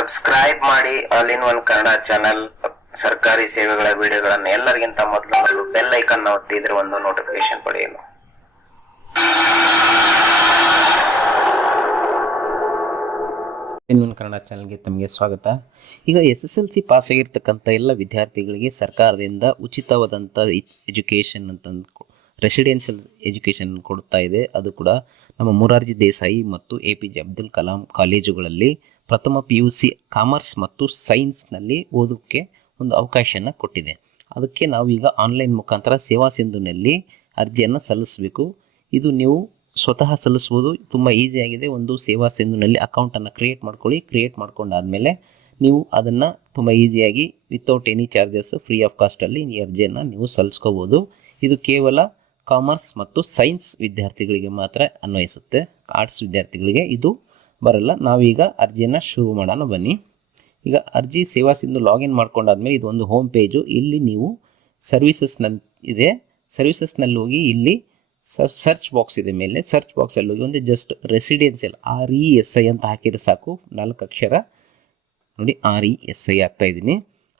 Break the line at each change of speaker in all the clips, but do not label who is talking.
Subscribe ಮಾಡಿ all in one Kannada channel ಸರ್ಕಾರಿ ಸೇವೆಗಳ ವಿಡಿಯೋಗಳನ್ನು ಎಲ್ಲರಿಗಿಂತ ಮೊದಲು ನೋಡಲು ಬೆಲ್ ಐಕನ್ ಒತ್ತಿದ್ರೆ ಒಂದು ನೋಟಿಫಿಕೇಶನ್ ಪಡೆಯಲು.
ಇನ್ನೊಂದು ಕನ್ನಡ ಚಾನಲ್ಗೆ ತಮಗೆ ಸ್ವಾಗತ. ಈಗ S S L C pass ಆಗಿರ್ತಕ್ಕಂಥ ಎಲ್ಲ ವಿದ್ಯಾರ್ಥಿಗಳಿಗೆ ಸರ್ಕಾರದಿಂದ ಉಚಿತವಾದಂಥ ಎಜುಕೇಷನ್ ಅಂತ ರೆಸಿಡೆನ್ಷಿಯಲ್ ಎಜುಕೇಷನ್ ಕೊಡ್ತಾ ಇದೆ. ಅದು ಕೂಡ ನಮ್ಮ ಮುರಾರ್ಜಿ ದೇಸಾಯಿ ಮತ್ತು A P J Abdul Kalam ಕಾಲೇಜುಗಳಲ್ಲಿ ಪ್ರಥಮ ಪಿ ಯು ಸಿ ಕಾಮರ್ಸ್ ಮತ್ತು ಸೈನ್ಸ್ನಲ್ಲಿ ಓದೋಕ್ಕೆ ಒಂದು ಅವಕಾಶನ ಕೊಟ್ಟಿದೆ. ಅದಕ್ಕೆ ನಾವೀಗ ಆನ್ಲೈನ್ ಮುಖಾಂತರ ಸೇವಾ ಸಿಂಧುನಲ್ಲಿ ಅರ್ಜಿಯನ್ನು ಸಲ್ಲಿಸಬೇಕು. ಇದು ನೀವು ಸ್ವತಃ ಸಲ್ಲಿಸ್ಬೋದು, ತುಂಬ ಈಸಿಯಾಗಿದೆ ಒಂದು ಸೇವಾ ಸಿಂಧುನಲ್ಲಿ ಅಕೌಂಟನ್ನು ಕ್ರಿಯೇಟ್ ಮಾಡ್ಕೊಳ್ಳಿ. ಕ್ರಿಯೇಟ್ ಮಾಡ್ಕೊಂಡಾದಮೇಲೆ ನೀವು ಅದನ್ನು ತುಂಬ ಈಸಿಯಾಗಿ without any charges free of ಕಾಸ್ಟಲ್ಲಿ ಈ ಅರ್ಜಿಯನ್ನು ನೀವು ಸಲ್ಲಿಸ್ಕೋಬೋದು. ಇದು ಕೇವಲ ಕಾಮರ್ಸ್ ಮತ್ತು ಸೈನ್ಸ್ ವಿದ್ಯಾರ್ಥಿಗಳಿಗೆ ಮಾತ್ರ ಅನ್ವಯಿಸುತ್ತೆ. ಆರ್ಟ್ಸ್ ವಿದ್ಯಾರ್ಥಿಗಳಿಗೆ ಇದು ಬರಲ್ಲ. ನಾವೀಗ ಅರ್ಜಿಯನ್ನು ಶುರು ಮಾಡೋಣ, ಬನ್ನಿ. ಈಗ ಅರ್ಜಿ ಸೇವಾ ಸಿಂಧು ಲಾಗಿನ್ ಮಾಡ್ಕೊಂಡಾದ್ಮೇಲೆ ಇದೊಂದು ಹೋಮ್ ಪೇಜು. ಇಲ್ಲಿ ನೀವು ಸರ್ವಿಸಸ್ನಲ್ಲಿ ಇದೆ. ಸರ್ವಿಸಸ್ನಲ್ಲಿ ಹೋಗಿ ಇಲ್ಲಿ ಸರ್ಚ್ ಬಾಕ್ಸ್ ಇದೆ ಮೇಲೆ. ಸರ್ಚ್ ಬಾಕ್ಸಲ್ಲಿ ಹೋಗಿ ಒಂದು just residential, R E S I ಅಂತ ಹಾಕಿದರೆ ಸಾಕು. ನಾಲ್ಕು ಅಕ್ಷರ. ನೋಡಿ, ಆರ್ ಇ ಎಸ್ ಐ ಆಗ್ತಾ ಇದ್ದೀನಿ.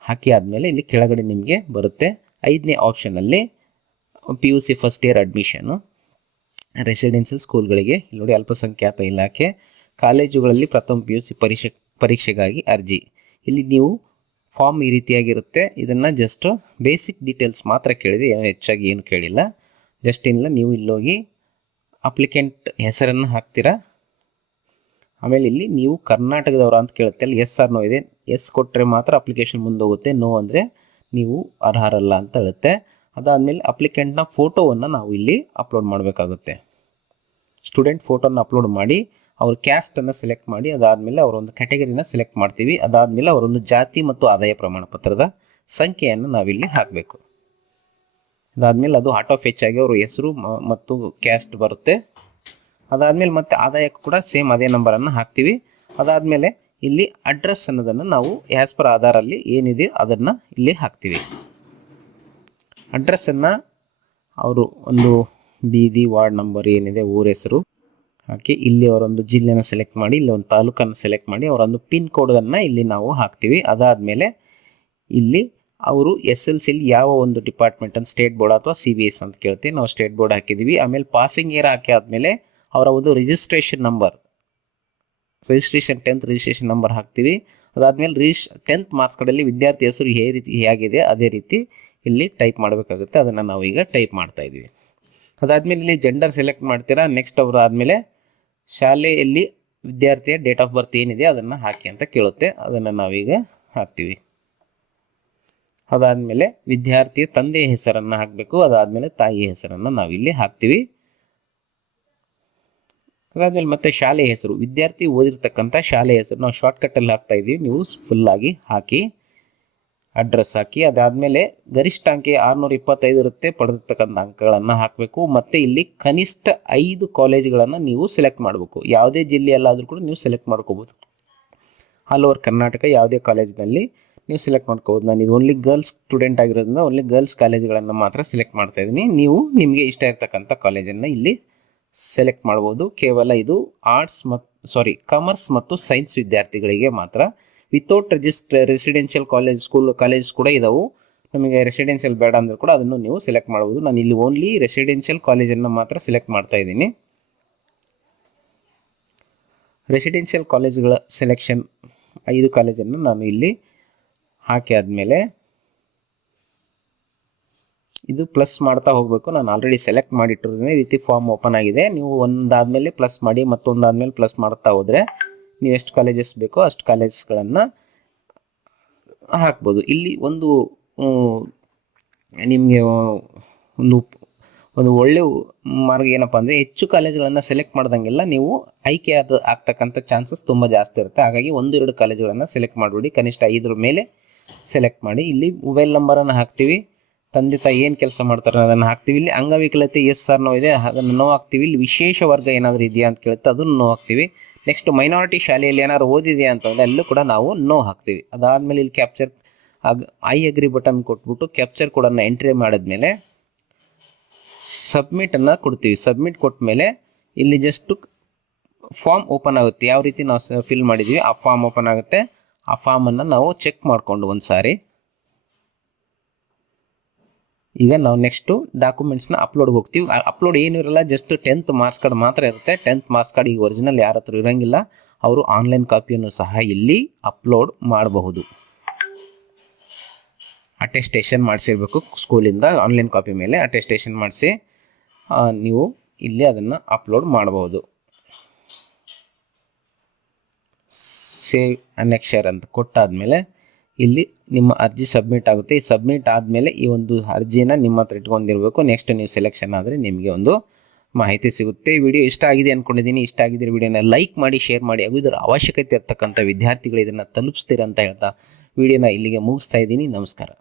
ಹಾಕಿ ಆದಮೇಲೆ ಇಲ್ಲಿ ಕೆಳಗಡೆ ನಿಮಗೆ ಬರುತ್ತೆ. ಐದನೇ ಆಪ್ಷನಲ್ಲಿ P U C first year admission residential ಸ್ಕೂಲ್ಗಳಿಗೆ. ನೋಡಿ ಅಲ್ಪಸಂಖ್ಯಾತ ಇಲಾಖೆ. ಕಾಲೇಜುಗಳಲ್ಲಿ ಪ್ರಥಮ ಪಿ ಯು ಸಿ ಪರೀಕ್ಷೆ, ಪರೀಕ್ಷೆಗಾಗಿ ಅರ್ಜಿ. ಇಲ್ಲಿ ನೀವು ಫಾರ್ಮ್ ಈ ರೀತಿಯಾಗಿರುತ್ತೆ. ಇದನ್ನು ಜಸ್ಟ್ ಬೇಸಿಕ್ ಡೀಟೇಲ್ಸ್ ಮಾತ್ರ ಕೇಳಿದೆ ಏನು ಹೆಚ್ಚಾಗಿ ಏನು ಕೇಳಿಲ್ಲ. ಜಸ್ಟ್ ಏನಿಲ್ಲ, ನೀವು ಇಲ್ಲೋಗಿ ಅಪ್ಲಿಕೆಂಟ್ ಹೆಸರನ್ನು ಹಾಕ್ತೀರಾ? ಆಮೇಲೆ ಇಲ್ಲಿ ನೀವು ಕರ್ನಾಟಕದವರ ಅಂತ ಕೇಳುತ್ತೆ ಅಲ್ಲಿ ಎಸ್ ಆರ್ ನೋ ಇದೆ. ಎಸ್ ಕೊಟ್ಟರೆ ಮಾತ್ರ ಅಪ್ಲಿಕೇಶನ್ ಮುಂದೆ ಹೋಗುತ್ತೆ ನೋ ಅಂದರೆ ನೀವು ಅರ್ಹರಲ್ಲ ಅಂತ ಹೇಳುತ್ತೆ. ಅದಾದಮೇಲೆ ಅಪ್ಲಿಕೆಂಟ್ನ ಫೋಟೋವನ್ನು ನಾವು ಇಲ್ಲಿ ಅಪ್ಲೋಡ್ ಮಾಡಬೇಕಾಗುತ್ತೆ. ಸ್ಟೂಡೆಂಟ್ ಫೋಟೋನ ಅಪ್ಲೋಡ್ ಮಾಡಿ ಅವ್ರ ಕ್ಯಾಸ್ಟನ್ನು ಸೆಲೆಕ್ಟ್ ಮಾಡಿ, ಅದಾದಮೇಲೆ ಅವರೊಂದು ಕ್ಯಾಟಗರಿನ ಸೆಲೆಕ್ಟ್ ಮಾಡ್ತೀವಿ. ಅದಾದಮೇಲೆ ಅವರೊಂದು ಜಾತಿ ಮತ್ತು ಆದಾಯ ಪ್ರಮಾಣ ಪತ್ರದ ಸಂಖ್ಯೆಯನ್ನು ನಾವಿಲ್ಲಿ ಹಾಕಬೇಕು. ಅದಾದಮೇಲೆ ಅದು ಆಟೋ ಫೆಚ್ ಆಗಿ ಅವ್ರ ಹೆಸರು ಮತ್ತು ಕ್ಯಾಸ್ಟ್ ಬರುತ್ತೆ. ಅದಾದಮೇಲೆ ಮತ್ತೆ ಆದಾಯಕ್ಕೂ ಕೂಡ ಸೇಮ್ ಅದೇ ನಂಬರನ್ನು ಹಾಕ್ತೀವಿ. ಅದಾದಮೇಲೆ ಇಲ್ಲಿ ಅಡ್ರೆಸ್ ಅನ್ನೋದನ್ನು ನಾವು ಆ್ಯಸ್ ಪರ್ ಆಧಾರಲ್ಲಿ ಏನಿದೆ ಅದನ್ನು ಇಲ್ಲಿ ಹಾಕ್ತೀವಿ. ಅಡ್ರೆಸ್ಸನ್ನು ಅವರು ಒಂದು ಬೀದಿ ವಾರ್ಡ್ ನಂಬರ್ ಏನಿದೆ, ಊರ ಹೆಸರು. ಹಾಕಿ ಇಲ್ಲಿ ಅವರೊಂದು ಜಿಲ್ಲೆನ ಸೆಲೆಕ್ಟ್ ಮಾಡಿ, ಇಲ್ಲಿ ಒಂದು ತಾಲೂಕನ್ನು ಸೆಲೆಕ್ಟ್ ಮಾಡಿ, ಅವರೊಂದು ಪಿನ್ ಕೋಡನ್ನು ಇಲ್ಲಿ ನಾವು ಹಾಕ್ತೀವಿ. ಅದಾದಮೇಲೆ ಇಲ್ಲಿ ಅವರು ಎಸ್ ಎಲ್ ಸಿಲಿ ಯಾವ ಒಂದು ಡಿಪಾರ್ಟ್ಮೆಂಟ್ ಅಂತ ಸ್ಟೇಟ್ ಬೋರ್ಡ್ ಅಥವಾ ಸಿ ಬಿ ಎಸ್ ಅಂತ ಕೇಳ್ತೀವಿ. ನಾವು ಸ್ಟೇಟ್ ಬೋರ್ಡ್ ಹಾಕಿದ್ದೀವಿ ಆಮೇಲೆ ಪಾಸಿಂಗ್ ಇಯರ್ ಹಾಕಿ ಆದಮೇಲೆ ಅವರ ಒಂದು registration number registration tenth registration number ಹಾಕ್ತೀವಿ. ಅದಾದಮೇಲೆ ರಿಜಿಸ್ ಟೆಂತ್ ಮಾರ್ಕ್ಸ್ ಕಡೆಯಲ್ಲಿ ವಿದ್ಯಾರ್ಥಿ ಹೆಸರು ಹೇ ರೀತಿ ಹೇಗಿದೆ, ಅದೇ ರೀತಿ ಇಲ್ಲಿ ಟೈಪ್ ಮಾಡಬೇಕಾಗುತ್ತೆ. ಅದನ್ನು ನಾವು ಈಗ ಟೈಪ್ ಮಾಡ್ತಾ ಇದ್ದೀವಿ ಅದಾದಮೇಲೆ ಇಲ್ಲಿ ಜೆಂಡರ್ ಸೆಲೆಕ್ಟ್ ಮಾಡ್ತೀರಾ? ನೆಕ್ಸ್ಟ್ ಅವರು ಆದಮೇಲೆ ಶಾಲೆಯಲ್ಲಿ ವಿದ್ಯಾರ್ಥಿಯ ಡೇಟ್ ಆಫ್ ಬರ್ತ್ ಏನಿದೆ ಅದನ್ನು ಹಾಕಿ ಅಂತ ಕೇಳುತ್ತೆ. ಅದನ್ನು ನಾವೀಗ ಹಾಕ್ತೀವಿ. ಅದಾದಮೇಲೆ ವಿದ್ಯಾರ್ಥಿಯ ತಂದೆಯ ಹೆಸರನ್ನು ಹಾಕಬೇಕು. ಅದಾದಮೇಲೆ ತಾಯಿಯ ಹೆಸರನ್ನು ನಾವಿಲ್ಲಿ ಹಾಕ್ತೀವಿ. ಅದಾದಮೇಲೆ ಮತ್ತೆ ಶಾಲೆಯ ಹೆಸರು. ವಿದ್ಯಾರ್ಥಿ ಓದಿರ್ತಕ್ಕಂಥ ಶಾಲೆಯ ಹೆಸರು. ನಾವು ಶಾರ್ಟ್ಕಟ್ಟಲ್ಲಿ ಹಾಕ್ತಾ ಇದ್ದೀವಿ. ನೀವು ಫುಲ್ಲಾಗಿ ಹಾಕಿ ಅಡ್ರೆಸ್ ಹಾಕಿ, ಅದಾದಮೇಲೆ ಗರಿಷ್ಠ ಅಂಕೆ ಆರುನೂರ ಇಪ್ಪತ್ತೈದು ಇರುತ್ತೆ. ಪಡೆದಿರ್ತಕ್ಕಂಥ ಅಂಕಗಳನ್ನು ಹಾಕಬೇಕು. ಮತ್ತು ಇಲ್ಲಿ ಕನಿಷ್ಠ ಐದು ಕಾಲೇಜ್ಗಳನ್ನು ನೀವು ಸೆಲೆಕ್ಟ್ ಮಾಡಬೇಕು. ಯಾವುದೇ ಜಿಲ್ಲೆಯಲ್ಲಾದರೂ ಕೂಡ ನೀವು ಸೆಲೆಕ್ಟ್ ಮಾಡ್ಕೋಬೋದು. ಆಲ್ ಓವರ್ ಕರ್ನಾಟಕ ಯಾವುದೇ ಕಾಲೇಜ್ನಲ್ಲಿ ನೀವು ಸೆಲೆಕ್ಟ್ ಮಾಡ್ಕೋಬೋದು. ನಾನು ಇದು ಓನ್ಲಿ ಗರ್ಲ್ಸ್ ಸ್ಟೂಡೆಂಟ್ ಆಗಿರೋದ್ರಿಂದ ಓನ್ಲಿ ಗರ್ಲ್ಸ್ ಕಾಲೇಜ್ಗಳನ್ನು ಮಾತ್ರ ಸೆಲೆಕ್ಟ್ ಮಾಡ್ತಾ ಇದ್ದೀನಿ. ನೀವು ನಿಮಗೆ ಇಷ್ಟ ಇರ್ತಕ್ಕಂಥ ಕಾಲೇಜನ್ನು ಇಲ್ಲಿ ಸೆಲೆಕ್ಟ್ ಮಾಡ್ಬೋದು. ಕೇವಲ ಇದು ಆರ್ಟ್ಸ್ ಮತ್ತು ಸಾರಿ ಕಾಮರ್ಸ್ ಮತ್ತು ಸೈನ್ಸ್ ವಿದ್ಯಾರ್ಥಿಗಳಿಗೆ ಮಾತ್ರ ವಿತೌಟ್ ರಿಜಿಸ್ಟ್ ರೆಸಿಡೆನ್ಷಿಯಲ್ ಕಾಲೇಜ್ ಸ್ಕೂಲ್ ಕಾಲೇಜ್ ಕೂಡ ಇದಾವೆ. ನಮಗೆ ರೆಸಿಡೆನ್ಷಿಯಲ್ ಬೇಡ ಅಂದ್ರೆ ಕೂಡ ಅದನ್ನು ನೀವು ಸೆಲೆಕ್ಟ್ ಮಾಡ್ಬೋದು ನಾನು ಇಲ್ಲಿ ಓನ್ಲಿ ರೆಸಿಡೆನ್ಷಿಯಲ್ ಕಾಲೇಜನ್ನು ಮಾತ್ರ ಸೆಲೆಕ್ಟ್ ಮಾಡ್ತಾ ಇದ್ದೀನಿ. ರೆಸಿಡೆನ್ಷಿಯಲ್ ಕಾಲೇಜ್ಗಳ ಸೆಲೆಕ್ಷನ್ ಐದು ಕಾಲೇಜನ್ನು ನಾನು ಇಲ್ಲಿ ಹಾಕಿ ಆದಮೇಲೆ ಇದು ಪ್ಲಸ್ ಮಾಡ್ತಾ ಹೋಗಬೇಕು. ನಾನು ಆಲ್ರೆಡಿ ಸೆಲೆಕ್ಟ್ ಮಾಡಿಟ್ಟಿರೋದ್ರಿಂದ ಈ ರೀತಿ ಫಾರ್ಮ್ ಓಪನ್ ಆಗಿದೆ. ನೀವು ಒಂದಾದಮೇಲೆ ಪ್ಲಸ್ ಮಾಡಿ ಮತ್ತೊಂದಾದ್ಮೇಲೆ ಪ್ಲಸ್ ಮಾಡ್ತಾ ಹೋದರೆ ನೀವು ಎಷ್ಟು ಕಾಲೇಜಸ್ ಬೇಕೋ ಅಷ್ಟು ಕಾಲೇಜಸ್ಗಳನ್ನು ಹಾಕ್ಬೋದು. ಇಲ್ಲಿ ಒಂದು ನಿಮಗೆ ಒಂದು ಒಂದು ಒಳ್ಳೆ ಮಾರ್ಗ ಏನಪ್ಪ ಅಂದರೆ ಹೆಚ್ಚು ಕಾಲೇಜುಗಳನ್ನು ಸೆಲೆಕ್ಟ್ ಮಾಡ್ದಂಗೆಲ್ಲ ನೀವು ಆಯ್ಕೆ ಆದ, ಆಗ್ತಕ್ಕಂಥ ಚಾನ್ಸಸ್ ತುಂಬ ಜಾಸ್ತಿ ಇರುತ್ತೆ. ಹಾಗಾಗಿ ಒಂದು ಎರಡು ಕಾಲೇಜುಗಳನ್ನು ಸೆಲೆಕ್ಟ್ ಮಾಡಿಬಿಡಿ. ಕನಿಷ್ಠ ಐದರ ಮೇಲೆ ಸೆಲೆಕ್ಟ್ ಮಾಡಿ. ಇಲ್ಲಿ ಮೊಬೈಲ್ ನಂಬರನ್ನು ಹಾಕ್ತೀವಿ. ತಂದೆ ತಾಯಿ ಏನು ಕೆಲಸ ಮಾಡ್ತಾರೆ ಅದನ್ನು ಹಾಕ್ತೀವಿ. ಇಲ್ಲಿ ಅಂಗವಿಕಲತೆ ಎಸ್ ಆರ್ ನೋ ಇದೆ. ಅದನ್ನು ನೋ ಹಾಕ್ತೀವಿ. ಇಲ್ಲಿ ವಿಶೇಷ ವರ್ಗ ಏನಾದರೂ ಇದೆಯಾ ಅಂತ ಕೇಳುತ್ತೆ ಅದನ್ನು ನೋವು ಹಾಕ್ತೀವಿ. ನೆಕ್ಸ್ಟ್ ಮೈನಾರಿಟಿ ಶಾಲೆಯಲ್ಲಿ ಏನಾದ್ರು ಓದಿದೆಯಾ ಅಂತಂದ್ರೆ ಅಲ್ಲೂ ಕೂಡ ನಾವು ನೋ ಹಾಕ್ತೀವಿ. ಅದಾದಮೇಲೆ ಇಲ್ಲಿ ಕ್ಯಾಪ್ಚರ್ ಐ ಅಗ್ರಿ ಬಟನ್ ಕೊಟ್ಬಿಟ್ಟು ಕ್ಯಾಪ್ಚರ್ ಕೋಡನ್ನು ಎಂಟ್ರಿ ಮಾಡಿದ್ಮೇಲೆ ಸಬ್ಮಿಟನ್ನು ಕೊಡ್ತೀವಿ. ಸಬ್ಮಿಟ್ ಕೊಟ್ಟ ಮೇಲೆ ಇಲ್ಲಿ ಜಸ್ಟ್ ಫಾರ್ಮ್ ಓಪನ್ ಆಗುತ್ತೆ. ಯಾವ ರೀತಿ ನಾವು ಫಿಲ್ ಮಾಡಿದ್ವಿ, ಆ ಫಾರ್ಮ್ ಓಪನ್ ಆಗುತ್ತೆ. ಆ ಫಾರ್ಮನ್ನು ನಾವು ಚೆಕ್ ಮಾಡಿಕೊಂಡು ಒಂದು ಸಾರಿ ಈಗ ನಾವು ನೆಕ್ಸ್ಟು ಡಾಕ್ಯುಮೆಂಟ್ಸ್ನ ಅಪ್ಲೋಡ್ಗೆ ಹೋಗ್ತೀವಿ. ಅಪ್ಲೋಡ್ ಏನು ಇರಲ್ಲ ಜಸ್ಟ್ ಟೆಂತ್ ಮಾರ್ಕ್ಸ್ ಕಾರ್ಡ್ ಮಾತ್ರ ಇರುತ್ತೆ. ಟೆಂತ್ ಮಾರ್ಕ್ಸ್ ಕಾರ್ಡ್ ಈಗ ಒರಿಜಿನಲ್ ಯಾರ ಹತ್ರ ಇರೋಂಗಿಲ್ಲ, ಅವರು ಆನ್ಲೈನ್ ಕಾಪಿಯನ್ನು ಸಹ ಇಲ್ಲಿ ಅಪ್ಲೋಡ್ ಮಾಡಬಹುದು. ಅಟೆಸ್ಟೇಷನ್ ಮಾಡಿಸಿರ್ಬೇಕು ಸ್ಕೂಲಿಂದ ಆನ್ಲೈನ್ ಕಾಪಿ ಮೇಲೆ ಅಟೆಸ್ಟೇಷನ್ ಮಾಡಿಸಿ ನೀವು ಇಲ್ಲಿ ಅದನ್ನು ಅಪ್ಲೋಡ್ ಮಾಡಬಹುದು. ಸೇವ್ ಅನೆಕ್ಷರ್ ಅಂತ ಕೊಟ್ಟಾದಮೇಲೆ ಇಲ್ಲಿ ನಿಮ್ಮ ಅರ್ಜಿ ಸಬ್ಮಿಟ್ ಆಗುತ್ತೆ. ಈ ಸಬ್ಮಿಟ್ ಆದಮೇಲೆ ಈ ಒಂದು ಅರ್ಜಿನ ನಿಮ್ಮ ಹತ್ರ ಇಟ್ಕೊಂಡಿರಬೇಕು. ನೆಕ್ಸ್ಟ್ ನೀವು ಸೆಲೆಕ್ಷನ್ ಆದರೆ ನಿಮಗೆ ಒಂದು ಮಾಹಿತಿ ಸಿಗುತ್ತೆ. ವಿಡಿಯೋ ಇಷ್ಟ ಆಗಿದೆ ಅಂದ್ಕೊಂಡಿದ್ದೀನಿ ಇಷ್ಟ ಆಗಿದ್ರೆ ವಿಡಿಯೋನ ಲೈಕ್ ಮಾಡಿ ಶೇರ್ ಮಾಡಿ. ಹಾಗೂ ಇದರ ಅವಶ್ಯಕತೆ ಇರ್ತಕ್ಕಂಥ ವಿದ್ಯಾರ್ಥಿಗಳು ಇದನ್ನು ತಲುಪಿಸ್ತೀರ ಅಂತ ಹೇಳ್ತಾ ವಿಡಿಯೋನ ಇಲ್ಲಿಗೆ ಮುಗಿಸ್ತಾ ಇದ್ದೀನಿ. ನಮಸ್ಕಾರ.